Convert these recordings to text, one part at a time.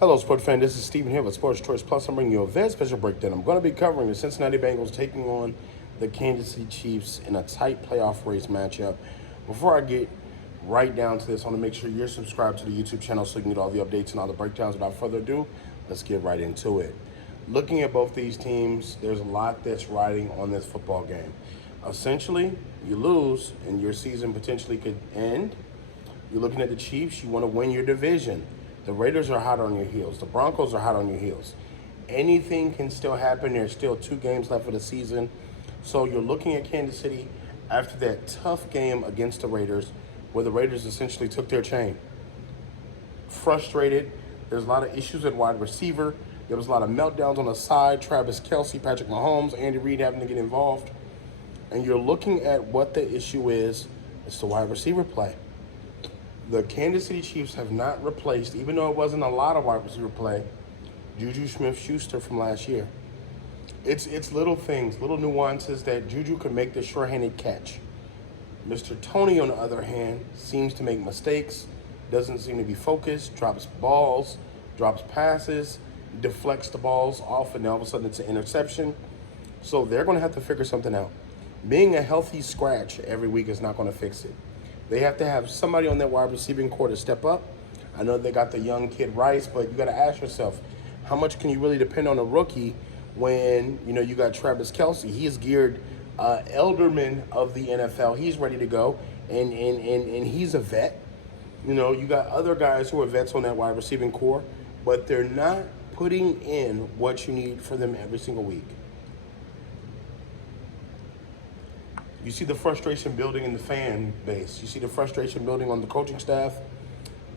Hello, sports fan. This is Steven here with Sports Choice Plus. I'm bringing you a very special breakdown. I'm going to be covering the Cincinnati Bengals taking on the Kansas City Chiefs in a tight playoff race matchup. Before I get right down to this, I want to make sure you're subscribed to the YouTube channel so you can get all the updates and all the breakdowns. Without further ado, let's get right into it. Looking at both these teams, there's a lot that's riding on this football game. Essentially, you lose and your season potentially could end. You're looking at the Chiefs, you want to win your division. The Raiders are hot on your heels. The Broncos are hot on your heels. Anything can still happen. There's still 2 games left of the season. So you're looking at Kansas City after that tough game against the Raiders, where the Raiders essentially took their chain. Frustrated. There's a lot of issues at wide receiver. There was a lot of meltdowns on the side. Travis Kelce, Patrick Mahomes, Andy Reid having to get involved. And you're looking at what the issue is. It's the wide receiver play. The Kansas City Chiefs have not replaced, even though it wasn't a lot of wide receiver play, Juju Smith-Schuster from last year. It's little things, little nuances that Juju can make the sure-handed catch. Mr. Tony, on the other hand, seems to make mistakes, doesn't seem to be focused, drops balls, drops passes, deflects the balls off, and all of a sudden it's an interception. So they're going to have to figure something out. Being a healthy scratch every week is not going to fix it. They have to have somebody on that wide receiving core to step up. I know they got the young kid Rice, but you got to ask yourself, how much can you really depend on a rookie when, you got Travis Kelce? He is geared elderman of the NFL. He's ready to go, and he's a vet. You got other guys who are vets on that wide receiving core, but they're not putting in what you need for them every single week. You see the frustration building in the fan base. You see the frustration building on the coaching staff.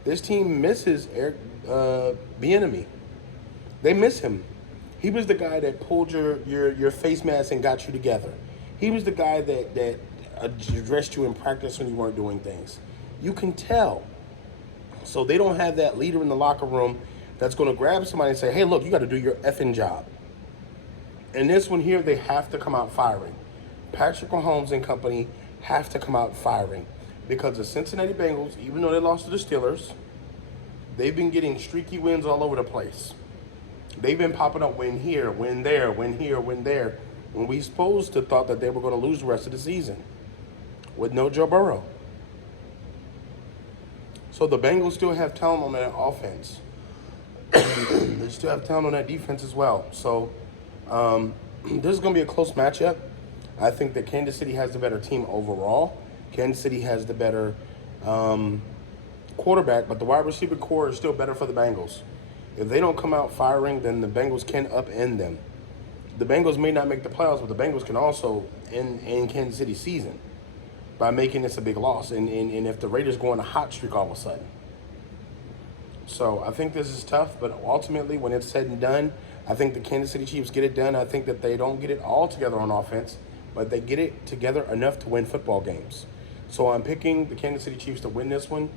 This team misses Eric Bieniemy. They miss him. He was the guy that pulled your face mask and got you together. He was the guy that addressed you in practice when you weren't doing things. You can tell. So they don't have that leader in the locker room that's going to grab somebody and say, hey, look, you got to do your effing job. And this one here, they have to come out firing. Patrick Mahomes and company have to come out firing because the Cincinnati Bengals, even though they lost to the Steelers, they've been getting streaky wins all over the place. They've been popping up win here, win there, win here, win there, when we supposed to thought that they were going to lose the rest of the season with no Joe Burrow. So the Bengals still have talent on that offense. They still have talent on that defense as well. So this is going to be a close matchup. I think that Kansas City has the better team overall. Kansas City has the better quarterback, but the wide receiver core is still better for the Bengals. If they don't come out firing, then the Bengals can upend them. The Bengals may not make the playoffs, but the Bengals can also end Kansas City's season by making this a big loss. And if the Raiders go on a hot streak all of a sudden. So I think this is tough, but ultimately when it's said and done, I think the Kansas City Chiefs get it done. I think that they don't get it all together on offense, but they get it together enough to win football games. So I'm picking the Kansas City Chiefs to win this one.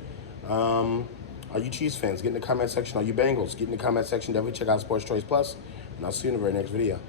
Are you Chiefs fans? Get in the comment section. Are you Bengals? Get in the comment section. Definitely check out Sports Choice Plus, and I'll see you in the very next video.